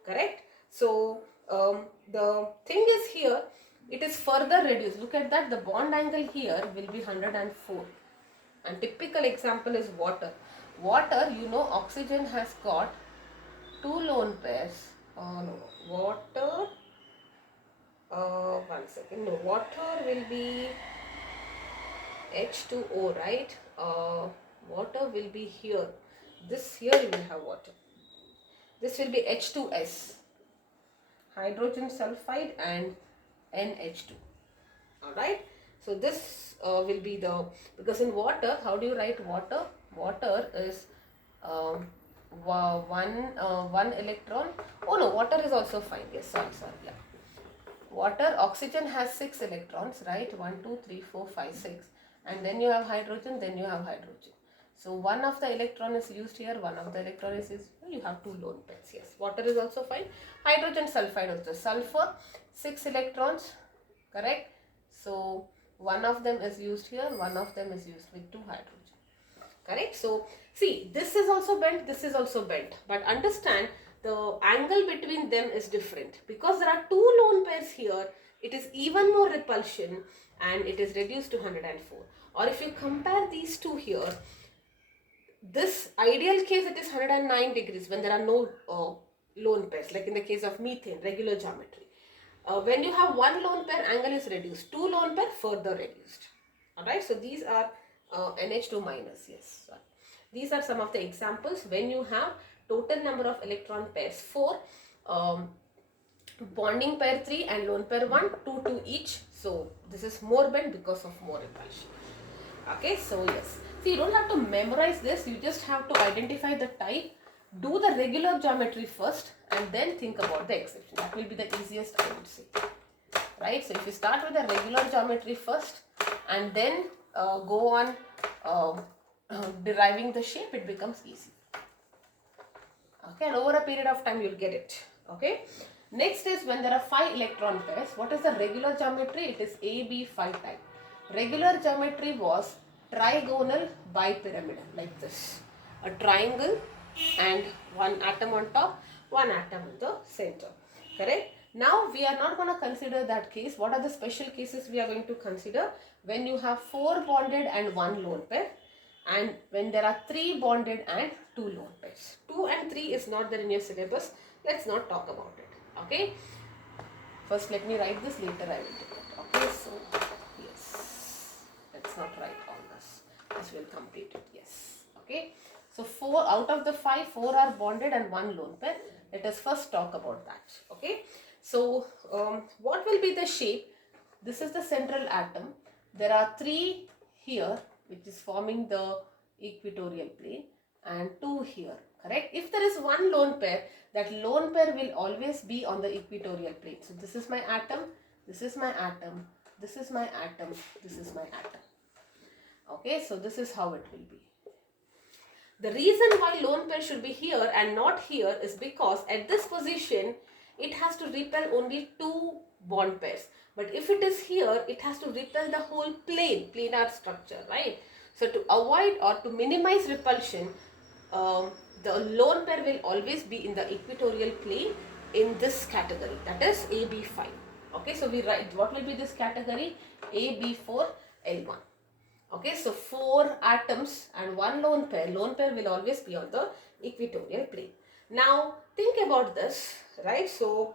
Correct? So the thing is here, it is further reduced. Look at that, the bond angle here will be 104. And typical example is water. Water, you know, oxygen has got 2 lone pairs. Water, one second, no, water will be H2O, right? Water will be here. This here you will have water. This will be H2S. hydrogen sulfide and NH2. Alright, so this will be the, because in water, how do you write water? Water is um, one electron. Oh no, water is also fine. Yes, sorry, yeah. Water, oxygen has 6 electrons, right? 1, 2, 3, 4, 5, 6. And then you have hydrogen, then you have hydrogen. So one of the electron is used here, one of the electron is used here. You have 2 lone pairs. Yes, water is also fine. Hydrogen sulfide also. Sulfur, 6 electrons, correct? So one of them is used here, one of them is used with 2 hydrogen, correct? So see, this is also bent, this is also bent, but understand the angle between them is different because there are 2 lone pairs here. It is even more repulsion and it is reduced to 104. Or if you compare these two here, this ideal case it is 109 degrees when there are no lone pairs, like in the case of methane, regular geometry. When you have 1 lone pair, angle is reduced, 2 lone pair further reduced. Alright, so these are NH2 minus, yes. Sorry. These are some of the examples when you have total number of electron pairs 4, bonding pair 3 and lone pair 1, 2, 2 each. So this is more bent because of more repulsion. Okay, so yes. See, you don't have to memorize this, you just have to identify the type, do the regular geometry first and then think about the exception. That will be the easiest, I would say. Right, so if you start with the regular geometry first and then go on deriving the shape, it becomes easy. Okay, and over a period of time you'll get it. Okay, next is when there are 5 electron pairs. What is the regular geometry? It is AB5 type. Regular geometry was trigonal bipyramidal, like this. A triangle and one atom on top, one atom in the center. Correct? Now we are not going to consider that case. What are the special cases we are going to consider? When you have 4 bonded and 1 lone pair, and when there are 3 bonded and 2 lone pairs. 2 and 3 is not there in your syllabus. Let's not talk about it. Okay. First let me write this, later I will do it. Okay, so yes. Let's not write all this. This will complete it. Yes. Okay. So 4 out of the 5, 4 are bonded and 1 lone pair. Let us first talk about that. Okay. So what will be the shape? This is the central atom. There are 3 here, which is forming the equatorial plane, and 2 here, correct? If there is 1 lone pair, that lone pair will always be on the equatorial plane. So this is my atom, this is my atom, this is my atom, this is my atom. Okay, so this is how it will be. The reason why lone pair should be here and not here is because at this position, it has to repel only 2 bond pairs. But if it is here, it has to repel the whole plane, planar structure, right? So to avoid or to minimize repulsion, the lone pair will always be in the equatorial plane in this category, that is AB5. Okay, so we write, what will be this category? AB4L1. Okay, so 4 atoms and 1 lone pair will always be on the equatorial plane. Now think about this, right? So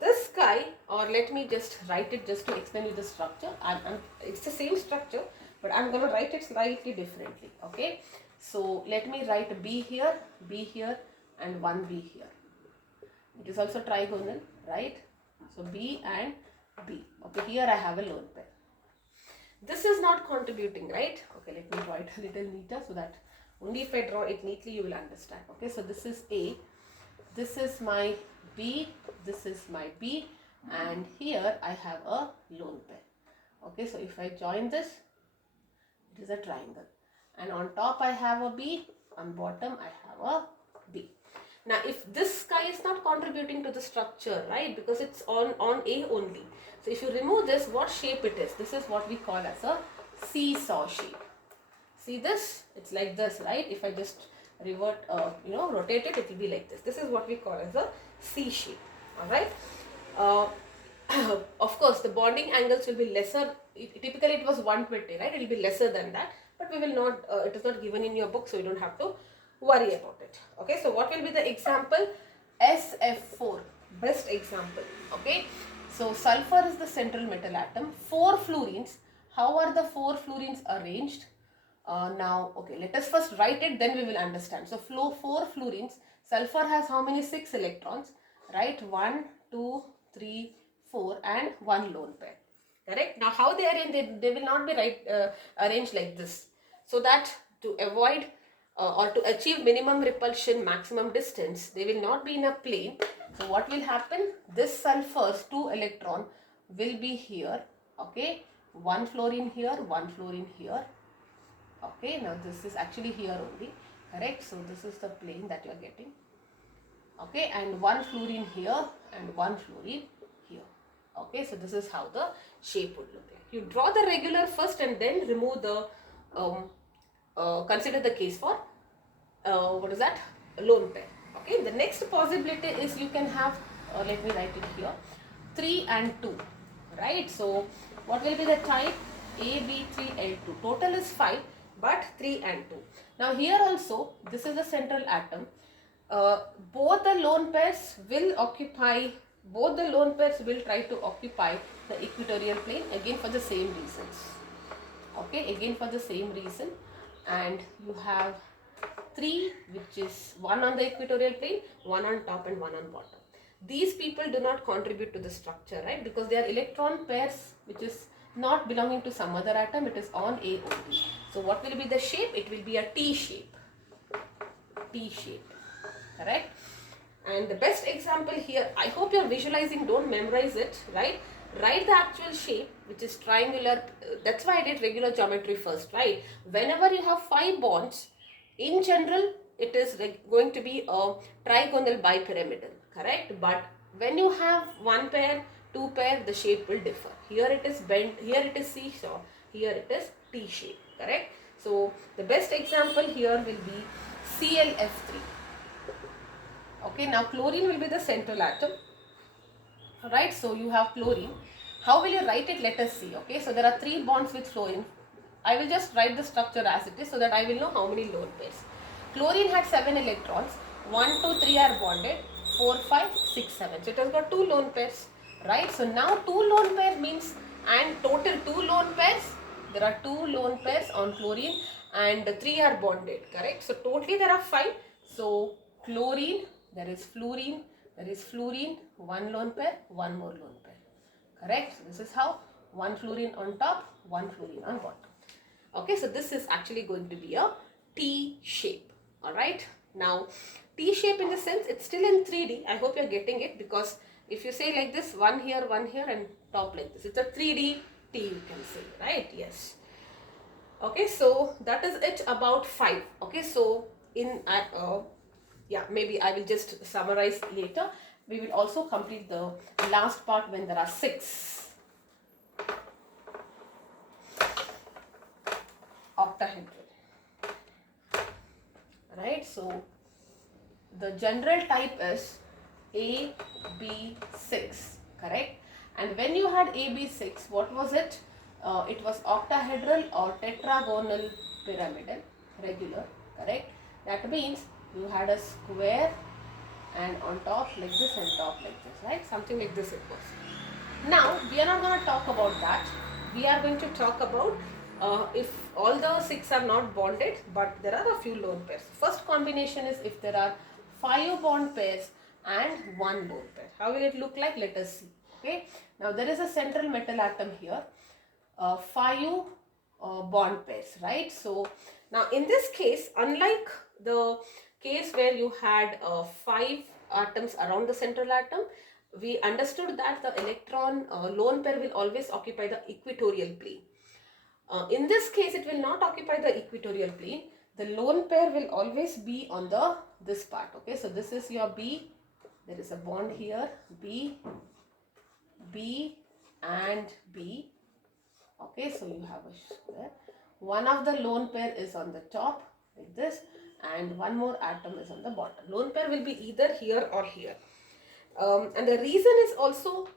this guy, or let me just write it just to explain you the structure. It's the same structure, but I'm going to write it slightly differently. Okay, so let me write B here, and 1B here. It is also trigonal, right? So B and B. Okay, here I have a lone pair. This is not contributing, right? Okay, let me draw it a little neater so that only if I draw it neatly you will understand. Okay, so this is A, this is my B, this is my B, and here I have a lone pair. Okay, so if I join this, it is a triangle, and on top I have a B, on bottom I have a B. Now if this guy is not contributing to the structure, right, because it's on A only. So if you remove this, what shape it is? This is what we call as a seesaw shape. See this? It's like this, right? If I just revert, rotate it, it will be like this. This is what we call as a C shape. Alright. Of course, the bonding angles will be lesser. Typically, it was 120, right? It will be lesser than that. But we will not, it is not given in your book, so you don't have to worry about it. Okay, so what will be the example? SF4, best example. Okay, so sulfur is the central metal atom. 4 fluorines. How are the 4 fluorines arranged? Now, okay, let us first write it, then we will understand. So 4 fluorines. Sulfur has how many? 6 electrons. right? 1, 2, 3, 4 and 1 lone pair. Correct? Now how they arrange, they will not be arranged like this. So that to avoid or to achieve minimum repulsion, maximum distance, they will not be in a plane. So what will happen? This sulfur's 2 electron will be here. Okay, 1 fluorine here, 1 fluorine here. Okay, now this is actually here only. Correct? So this is the plane that you are getting. Okay, and 1 fluorine here and 1 fluorine here. Okay, so this is how the shape would look like. You draw the regular first and then remove the consider the case for what is that, lone pair. Okay, the next possibility is you can have let me write it here, 3 and 2, right? So what will be the type? AB3L2. Total is 5 but 3 and 2. Now here also this is the central atom. Both the lone pairs will try to occupy the equatorial plane, again for the same reasons. Okay, again for the same reason. And you have 3, which is 1 on the equatorial plane, 1 on top and 1 on bottom. These people do not contribute to the structure, right? Because they are electron pairs which is not belonging to some other atom, it is on A only. So what will be the shape? It will be a T shape. T shape. Correct? And the best example here, I hope you are visualizing, don't memorize it, right? Write the actual shape, which is triangular. That's why I did regular geometry first, right? Whenever you have 5 bonds, in general, it is going to be a trigonal bipyramidal, correct? But when you have 1 pair, 2 pair, the shape will differ. Here it is bent, here it is seesaw, here it is T shape, correct? So the best example here will be ClF3. Okay, now chlorine will be the central atom. Alright, so you have chlorine. How will you write it? Let us see. Okay, so there are 3 bonds with fluorine. I will just write the structure as it is so that I will know how many lone pairs. Chlorine had 7 electrons. 1, 2, 3 are bonded. 4, 5, 6, 7. So it has got 2 lone pairs. Right, so now 2 lone pairs means, and total 2 lone pairs. There are 2 lone pairs on chlorine and 3 are bonded. Correct, so totally there are 5. So chlorine, there is fluorine, 1 lone pair, 1 more lone pair. Correct. So this is how 1 fluorine on top, 1 fluorine on bottom. Okay, so this is actually going to be a T shape. Alright. Now T shape in the sense it's still in 3D. I hope you're getting it, because if you say like this, 1 here and top like this, it's a 3D T, you can say, right? Yes. Okay, so that is it about 5. Okay, so in yeah, maybe I will just summarize later. We will also complete the last part when there are 6 octahedral. Right, so the general type is AB6, correct? And when you had AB6, what was it? It was octahedral or tetragonal pyramidal, regular, correct? That means you had a square and on top like this and top like this, right? Something like this it was. Now we are not going to talk about that. We are going to talk about if all the 6 are not bonded but there are a few lone pairs. First combination is if there are 5 bond pairs and 1 lone pair. How will it look like? Let us see. Okay. Now there is a central metal atom here. 5 bond pairs, right? So now in this case, unlike the case where you had 5 atoms around the central atom, we understood that the electron lone pair will always occupy the equatorial plane. In this case, it will not occupy the equatorial plane. The lone pair will always be on the this part. Okay, so this is your B. There is a bond here, B, B and B. Okay, so you have a square. One of the lone pair is on the top like this, and one more atom is on the bottom. Lone pair will be either here or here. And the reason is also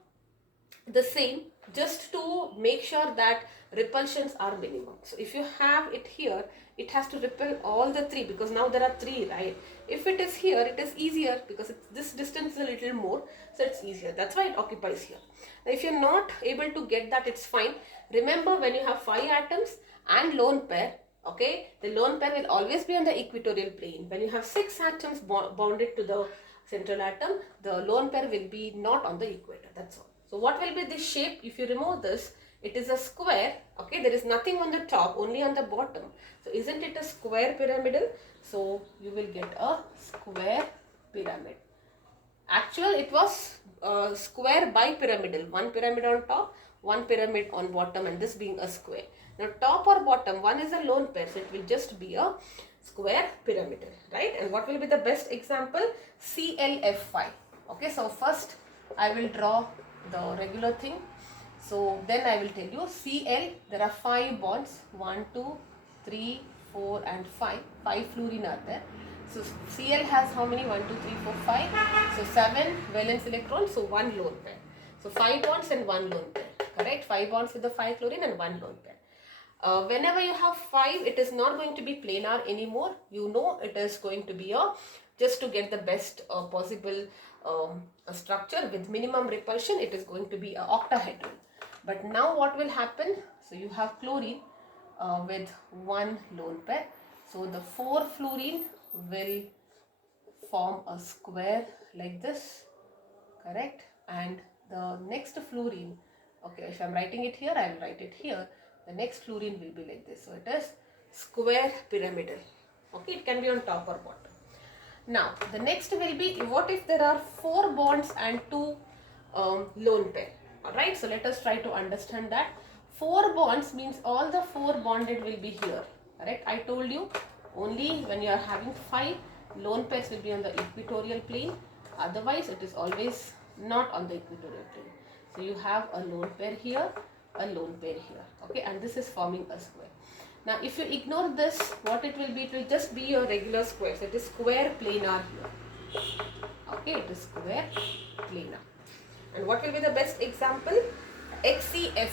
the same, just to make sure that repulsions are minimum. So if you have it here, it has to repel all the 3, because now there are 3, right? If it is here, it is easier because this distance is a little more, so it's easier. That's why it occupies here. Now if you're not able to get that, it's fine. Remember, when you have 5 atoms and lone pair, okay, the lone pair will always be on the equatorial plane. When you have 6 atoms bonded to the central atom, the lone pair will be not on the equator. That's all. So what will be this shape? If you remove this, it is a square. Okay, there is nothing on the top, only on the bottom. So isn't it a square pyramidal? So you will get a square pyramid. Actual, it was square bipyramidal. One pyramid on top, one pyramid on bottom, and this being a square. Now top or bottom, one is a lone pair, so it will just be a square pyramidal, right? And what will be the best example? CLF5. Okay, so first I will draw the regular thing. So then I will tell you Cl, there are 5 bonds, 1, 2, 3, 4 and 5. 5 fluorine are there. So Cl has how many? 1, 2, 3, 4, 5. So 7 valence electrons, so 1 lone pair. So 5 bonds and 1 lone pair, correct? 5 bonds with the 5 fluorine and 1 lone pair. Whenever you have 5, it is not going to be planar anymore. You know it is going to be a, just to get the best possible structure with minimum repulsion, it is going to be a octahedral. But now what will happen? So you have chlorine with 1 lone pair. So the 4 fluorine will form a square like this, correct? And the next fluorine, okay, if I am writing it here, I will write it here. The next fluorine will be like this. So it is square pyramidal. Okay, it can be on top or bottom. Now the next will be, what if there are 4 bonds and 2 lone pair? Alright, so let us try to understand that. 4 bonds means all the 4 bonded will be here. Correct? I told you only when you are having 5 lone pairs will be on the equatorial plane. Otherwise it is always not on the equatorial plane. So you have a lone pair here, a lone pair here. Okay, and this is forming a square. Now if you ignore this, what it will be? It will just be a regular square. So it is square planar here. Okay, it is square planar. And what will be the best example? XeF4.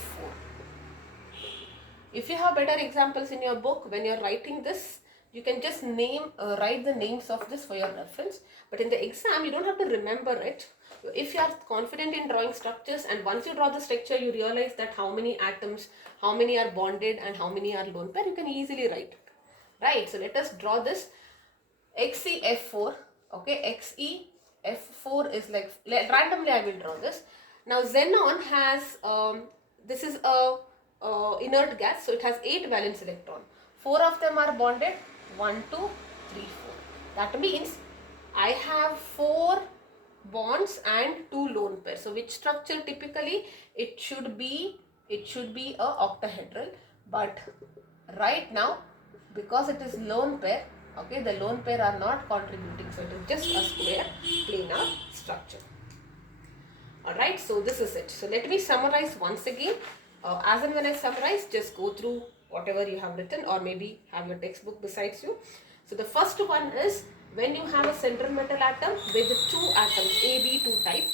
If you have better examples in your book, when you are writing this, you can just write the names of this for your reference. But in the exam, you don't have to remember it. If you are confident in drawing structures, and once you draw the structure, you realize that how many atoms, how many are bonded and how many are lone pair, you can easily write it. Right, so let us draw this XeF4. Okay, XeF4 is like, randomly I will draw this. Now xenon has, this is a inert gas, so it has 8 valence electron. 4 of them are bonded, 1, 2, 3, 4. That means I have 4 bonds and 2 lone pairs. So which structure typically? It should be a octahedral, but right now because it is lone pair, okay, the lone pair are not contributing, so it is just a square planar structure. Alright, so this is it. So let me summarize once again. As and when I summarize, just go through whatever you have written, or maybe have your textbook besides you. So the first one is, when you have a central metal atom with 2 atoms, AB2 type,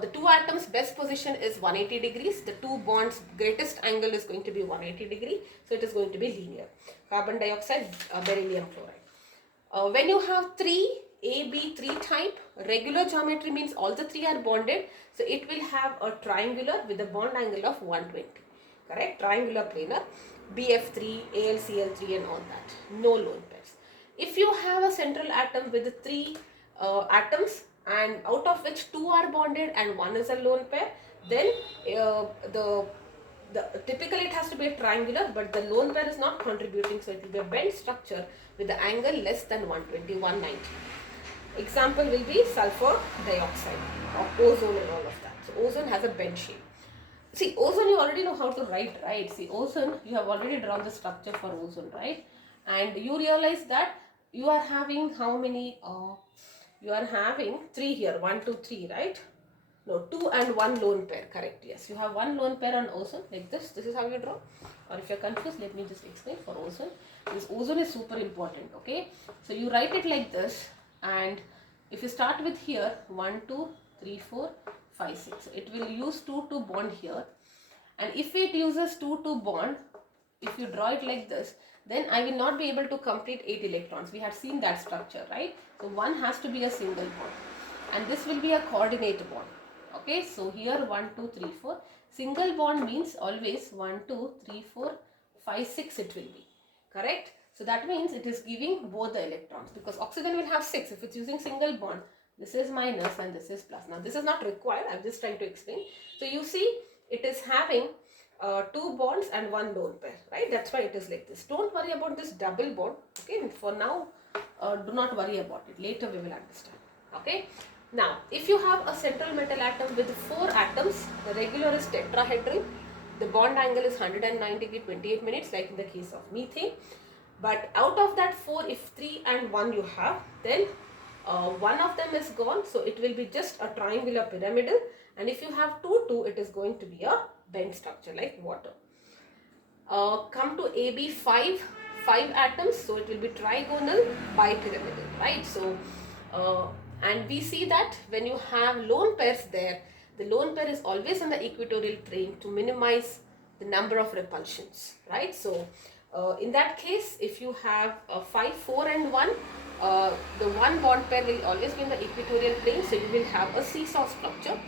the 2 atoms best position is 180 degrees. The 2 bonds greatest angle is going to be 180 degree. So it is going to be linear. Carbon dioxide, beryllium chloride. When you have 3 AB3 type, regular geometry means all the 3 are bonded. So it will have a triangular with a bond angle of 120. Correct? Triangular planar. BF3, AlCl3 and all that. No lone pairs. If you have a central atom with 3 atoms, and out of which 2 are bonded and 1 is a lone pair, then typically it has to be a triangular, but the lone pair is not contributing, so it will be a bent structure with the angle less than 120, 190. Example will be sulfur dioxide or ozone and all of that. So ozone has a bent shape. See, ozone you already know how to write, right? See, ozone, you have already drawn the structure for ozone, right? And you realize that you are having how many? You are having 3 here, 1, 2, 3, right? No, 2 and 1 lone pair, correct? Yes, you have 1 lone pair on ozone like this. This is how you draw. Or if you are confused, let me just explain for ozone. This ozone is super important, okay? So you write it like this, and if you start with here 1, 2, 3, 4, 5, 6. So it will use 2 to bond here, and if it uses 2 to bond, if you draw it like this, then I will not be able to complete 8 electrons. We have seen that structure, right? So one has to be a single bond, and this will be a coordinate bond. Okay, so here 1, 2, 3, 4. Single bond means always 1, 2, 3, 4, 5, 6 it will be. Correct? So that means it is giving both the electrons, because oxygen will have 6 if it's using single bond. This is minus and this is plus. Now this is not required, I'm just trying to explain. So you see it is having two bonds and one lone pair, right? That's why it is like this. Don't worry about this double bond, okay? For now, do not worry about it. Later we will understand, okay? Now, if you have a central metal atom with 4 atoms, the regular is tetrahedral. The bond angle is 109 degree 28 minutes, like in the case of methane. But out of that 4, if 3 and 1 you have, then one of them is gone, so it will be just a triangular pyramidal. And if you have 2, 2, it is going to be a bent structure like water. Come to AB, 5 atoms, so it will be trigonal bipyramidal, right? So and we see that when you have lone pairs there, the lone pair is always on the equatorial plane to minimize the number of repulsions, right? So in that case, if you have 5, 4 and 1, the one bond pair will always be in the equatorial plane, so you will have a seesaw structure.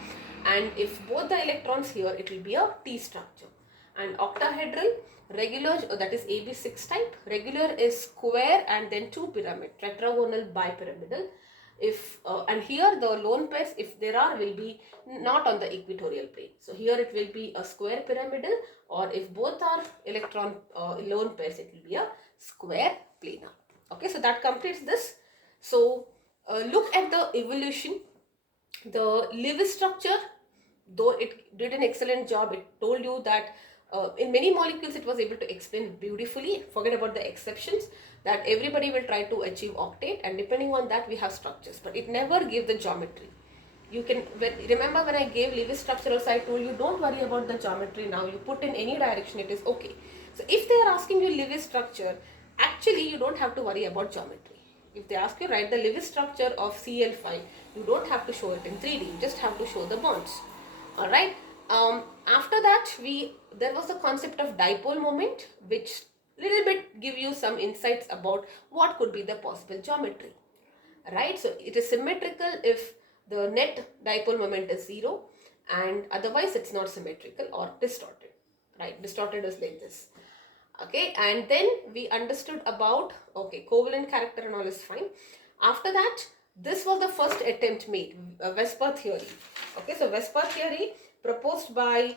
And if both the electrons here, it will be a T structure. And octahedral, regular, that is AB6 type, regular is square and then 2 pyramid, tetragonal bipyramidal. If and here the lone pairs, if there are, will be not on the equatorial plane. So here it will be a square pyramidal, or if both are electron lone pairs, it will be a square planar. Okay, so that completes this. So look at the evolution. The Lewis structure, though it did an excellent job, it told you that in many molecules it was able to explain beautifully. Forget about the exceptions, that everybody will try to achieve octet, and depending on that we have structures, but it never gave the geometry. You can remember when I gave Lewis structure also, I told you don't worry about the geometry now, you put in any direction, it is okay. So if they are asking you Lewis structure, actually you don't have to worry about geometry. If they ask you write the Lewis structure of Cl5, you don't have to show it in 3D, you just have to show the bonds. Alright, after that there was the concept of dipole moment, which little bit give you some insights about what could be the possible geometry. Right, so it is symmetrical if the net dipole moment is 0, and otherwise it's not symmetrical or distorted. Right, distorted is like this. Okay, and then we understood about, okay, covalent character and all is fine. After that, this was the first attempt made, VSEPR theory. Okay, so VSEPR theory proposed by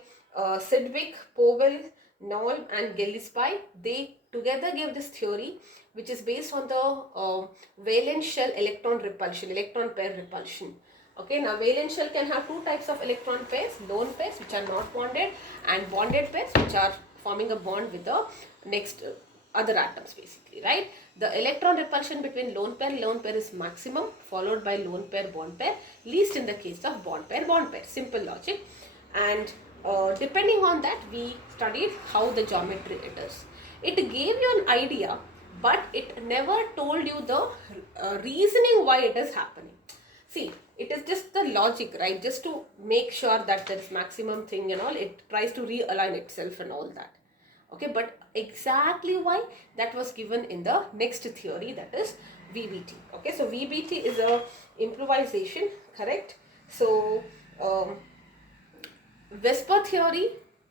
Sidgwick, Powell, Knoll and Gillespie. They together gave this theory, which is based on the valence shell electron repulsion, electron pair repulsion. Okay, now valence shell can have 2 types of electron pairs, lone pairs which are not bonded, and bonded pairs which are forming a bond with the next other atoms basically, right? The electron repulsion between lone pair is maximum, followed by lone pair, bond pair, least in the case of bond pair, simple logic. And depending on that, we studied how the geometry it is. It gave you an idea, but it never told you the reasoning why it is happening. See, it is just the logic, right? Just to make sure that there is maximum thing and all, it tries to realign itself and all that. Okay, but exactly why, that was given in the next theory, that is VBT. Okay, so VBT is a improvisation, correct? So VSEPR theory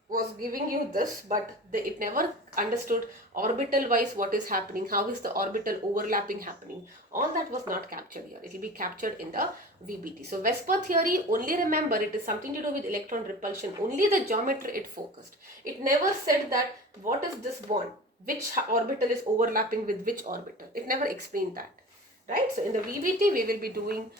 was giving you this, but it never understood orbital wise what is happening, how is the orbital overlapping happening. All that was not captured here. It will be captured in the VBT. So VSEPR theory, only remember, it is something to do with electron repulsion. Only the geometry it focused. It never said that what is this bond, which orbital is overlapping with which orbital. It never explained that. Right? So in the VBT we will be doing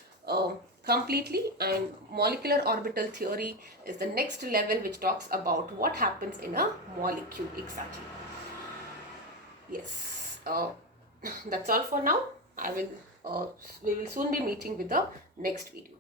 completely, and molecular orbital theory is the next level, which talks about what happens in a molecule exactly. Yes, that's all for now. We will soon be meeting with the next video.